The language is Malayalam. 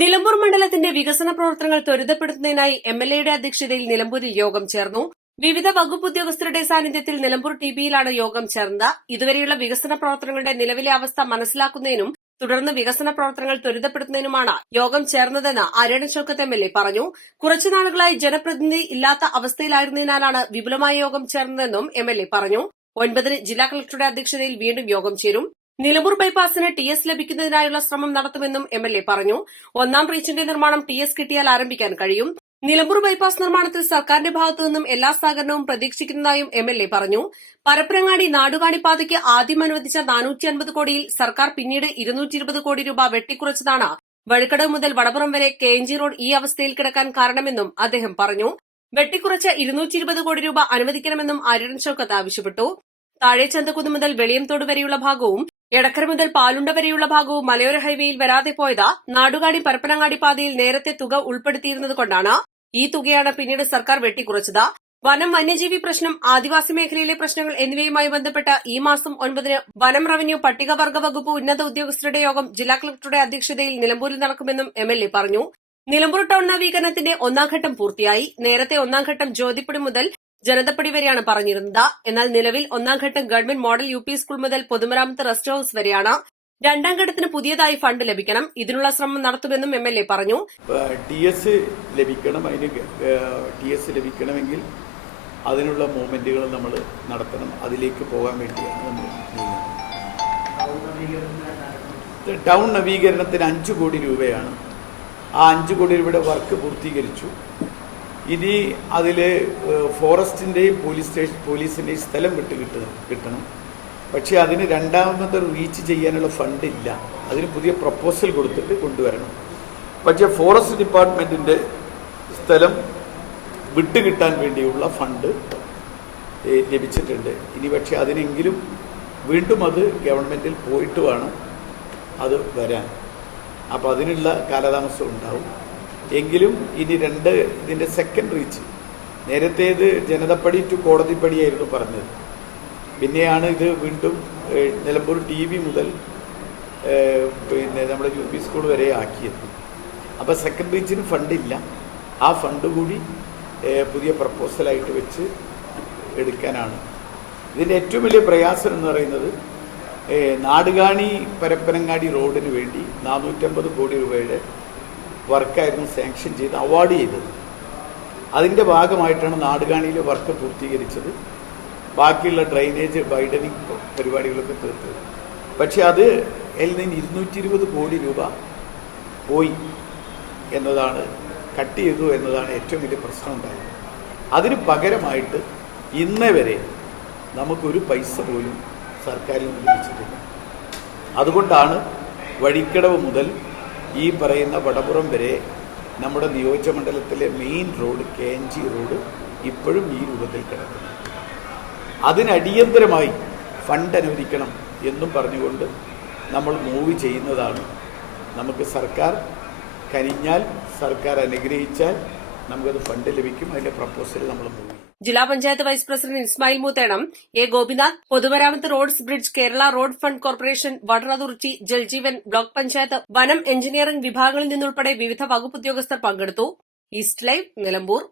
നിലമ്പൂർ മണ്ഡലത്തിന്റെ വികസന പ്രവർത്തനങ്ങൾ ത്വരിതപ്പെടുത്തുന്നതിനായി എം എൽ എയുടെ അധ്യക്ഷതയിൽ നിലമ്പൂരിൽ യോഗം ചേർന്നു. വിവിധ വകുപ്പ് ഉദ്യോഗസ്ഥരുടെ സാന്നിധ്യത്തിൽ നിലമ്പൂർ ടി ബിയിലാണ് യോഗം ചേർന്നത്. ഇതുവരെയുള്ള വികസന പ്രവർത്തനങ്ങളുടെ നിലവിലെ അവസ്ഥ മനസ്സിലാക്കുന്നതിനും തുടർന്ന് വികസന പ്രവർത്തനങ്ങൾ ത്വരിതപ്പെടുത്തുന്നതിനുമാണ് യോഗം ചേർന്നതെന്ന് Aryadan Shoukath M L A പറഞ്ഞു. കുറച്ചു നാളുകളായി ജനപ്രതിനിധി ഇല്ലാത്ത അവസ്ഥയിലായിരുന്നതിനാലാണ് വിപുലമായ യോഗം ചേർന്നതെന്നും എം എൽ എ പറഞ്ഞു. ഒൻപതിന് ജില്ലാ കളക്ടറുടെ അധ്യക്ഷതയിൽ വീണ്ടും യോഗം ചേരും. നിലമ്പൂർ ബൈപ്പാസിന് ടി എസ് ലഭിക്കുന്നതിനായുള്ള ശ്രമം നടത്തുമെന്നും എം എൽ എ പറഞ്ഞു. ഒന്നാം റീച്ചിന്റെ നിർമ്മാണം ടി എസ് കിട്ടിയാൽ ആരംഭിക്കാൻ കഴിയും. നിലമ്പൂർ ബൈപ്പാസ് നിർമ്മാണത്തിൽ സർക്കാരിന്റെ ഭാഗത്തുനിന്നും എല്ലാ സഹകരണവും പ്രതീക്ഷിക്കുന്നതായും എം എൽ എ പറഞ്ഞു. പരപ്പനങ്ങാടി നാടുകാണി പാതയ്ക്ക് ആദ്യം അനുവദിച്ച നാനൂറ്റി അൻപത് കോടിയിൽ സർക്കാർ പിന്നീട് ഇരുന്നൂറ്റി ഇരുപത് കോടി രൂപ വെട്ടിക്കുറച്ചതാണ്. വഴിക്കടവ് മുതൽ വടപുറം വരെ കെ എൻ ജി റോഡ് ഈ അവസ്ഥയിൽ കിടക്കാൻ കാരണമെന്നും അദ്ദേഹം പറഞ്ഞു. വെട്ടിക്കുറച്ച ഇരുന്നൂറ്റി ഇരുപത് കോടി രൂപ അനുവദിക്കണമെന്നും അരുൺ ഷൌക്കത്ത് ആവശ്യപ്പെട്ടു. താഴെ ചന്തക്കുന്ന് മുതൽ വെളിയംതോട് വരെയുള്ള ഭാഗവും എടക്കര മുതൽ പാലുണ്ട വരെയുള്ള ഭാഗവും മലയോര ഹൈവേയിൽ വരാതെ പോയത് നാടുകാണി പരപ്പനങ്ങാടി പാതയിൽ നേരത്തെ തുക ഉൾപ്പെടുത്തിയിരുന്നത് കൊണ്ടാണ് ഈ തുകയാണ് പിന്നീട് സർക്കാർ വെട്ടിക്കുറച്ചത്. വനം വന്യജീവി പ്രശ്നം ആദിവാസി മേഖലയിലെ പ്രശ്നങ്ങൾ എന്നിവയുമായി ബന്ധപ്പെട്ട് ഈ മാസം ഒൻപതിന് വനം റവന്യൂ പട്ടികവർഗ വകുപ്പ് ഉന്നത ഉദ്യോഗസ്ഥരുടെ യോഗം ജില്ലാ കളക്ടറുടെ അധ്യക്ഷതയിൽ നിലമ്പൂരിൽ നടക്കുമെന്നും എം എൽ എ പറഞ്ഞു. നിലമ്പൂർ ടൌൺ നവീകരണത്തിന്റെ ഒന്നാം ഘട്ടം പൂർത്തിയായി. നേരത്തെ ഒന്നാം ഘട്ടം ജ്യോതിപ്പടി മുതൽ ജനതപ്പടി വരെയാണ് പറഞ്ഞിരുന്നത്. എന്നാൽ നിലവിൽ ഒന്നാം ഘട്ടം government model U P school മുതൽ പൊതുമരാമത്ത് റെസ്റ്റ് ഹൌസ് വരെയാണ്. രണ്ടാം ഘട്ടത്തിന് പുതിയതായി ഫണ്ട് ലഭിക്കണം. ഇതിനുള്ള ശ്രമം നടത്തുമെന്നും എം എൽ എ പറഞ്ഞു. ടി എസ് ലഭിക്കണം. അതിന് ടി എസ് ലഭിക്കണമെങ്കിൽ അതിനുള്ള മൂവ്മെന്റുകൾ നമ്മൾ നടത്തണം. അതിലേക്ക് പോകാൻ വേണ്ടിയാണ് ടൗൺ നവീകരണത്തിന് അഞ്ച് കോടി രൂപയാണ്. ആ അഞ്ച് കോടി രൂപയുടെ വർക്ക് പൂർത്തീകരിച്ചു. ഇനി അതിൽ ഫോറസ്റ്റിന്റെയും പോലീസ് സ്റ്റേഷൻ പോലീസിന്റെയും സ്ഥലം വിട്ട് കിട്ടണം. പക്ഷേ അതിന് രണ്ടാമത് റീച്ച് ചെയ്യാനുള്ള ഫണ്ട് ഇല്ല. അതിന് പുതിയ പ്രപ്പോസൽ കൊടുത്തിട്ട് കൊണ്ടുവരണം. പക്ഷേ ഫോറസ്റ്റ് ഡിപ്പാർട്ട്മെന്റിന്റെ സ്ഥലം വിട്ടുകിട്ടാൻ വേണ്ടിയുള്ള ഫണ്ട് ലഭിച്ചിട്ടുണ്ട്. ഇനി പക്ഷേ അതിനെങ്കിലും വീണ്ടും അത് ഗവൺമെന്റിൽ പോയിട്ട് വേണം അത് വരാൻ. അപ്പോൾ അതിനുള്ള കാലതാമസം ഉണ്ടാവും. എങ്കിലും ഇനി രണ്ട് ഇതിന്റെ സെക്കൻഡ് റീച്ച് നേരത്തേത് ജനതപ്പടി ടു കോടതിപ്പടിയായിരുന്നു പറഞ്ഞത്. പിന്നെയാണ് ഇത് വീണ്ടും നിലമ്പൂർ ടി വി മുതൽ പിന്നെ നമ്മുടെ യു പി സ്കൂൾ വരെ ആക്കിയത്. അപ്പോൾ സെക്കൻഡ് റീച്ചിന് ഫണ്ടില്ല ആ ഫണ്ട് കൂടി പുതിയ പ്രപ്പോസലായിട്ട് വെച്ച് എടുക്കാനാണ്. ഇതിന്റെ ഏറ്റവും വലിയ പ്രയാസം എന്ന് പറയുന്നത് നാടുകാണി പരപ്പനങ്ങാടി റോഡിന് വേണ്ടി നാനൂറ്റമ്പത് കോടി രൂപയുടെ വർക്കായിരുന്നു സാങ്ഷൻ ചെയ്ത് അവാർഡ് ചെയ്തത്. അതിന്റെ ഭാഗമായിട്ടാണ് നാടുകാണിയിലെ വർക്ക് പൂർത്തീകരിച്ചത്. ബാക്കിയുള്ള ഡ്രൈനേജ് വൈഡനിങ് പരിപാടികളൊക്കെ തീർത്തത്. പക്ഷേ അത് അതിൽ നിന്ന് ഇരുന്നൂറ്റി ഇരുപത് കോടി രൂപ പോയി എന്നതാണ് കട്ട് ചെയ്തു എന്നതാണ് ഏറ്റവും വലിയ പ്രശ്നം ഉണ്ടായത്. അതിന് പകരമായിട്ട് ഇന്നേ വരെ നമുക്കൊരു പൈസ പോലും സർക്കാരിൽ നിന്ന് ലഭിച്ചിട്ടില്ല. അതുകൊണ്ടാണ് വഴിക്കടവ് മുതൽ ഈ പറയുന്ന വടപുറം വരെ നമ്മുടെ നിയോജക മണ്ഡലത്തിലെ main road K N G road ഇപ്പോഴും ഈ രൂപത്തിൽ കിടക്കുന്നു. അതിനടിയന്തരമായി ഫണ്ട് അനുവദിക്കണം എന്നും പറഞ്ഞുകൊണ്ട് നമ്മൾ മൂവ് ചെയ്യുന്നതാണ്. നമുക്ക് സർക്കാർ കനിഞ്ഞാൽ സർക്കാർ അനുഗ്രഹിച്ചാൽ നമുക്കത് ഫണ്ട് ലഭിക്കും. അതിന്റെ പ്രപ്പോസൽ നമ്മൾ ജില്ലാ panchayat vice president Ismail Moothedam A Gopinath പൊതുമരാമത്ത് roads bridge Kerala road fund corporation water authority Jaljeevan block panchayat വനം എഞ്ചിനീയറിംഗ് വിഭാഗങ്ങളിൽ നിന്നുൾപ്പെടെ വിവിധ വകുപ്പ് ഉദ്യോഗസ്ഥർ പങ്കെടുത്തു. East Live Nilambur.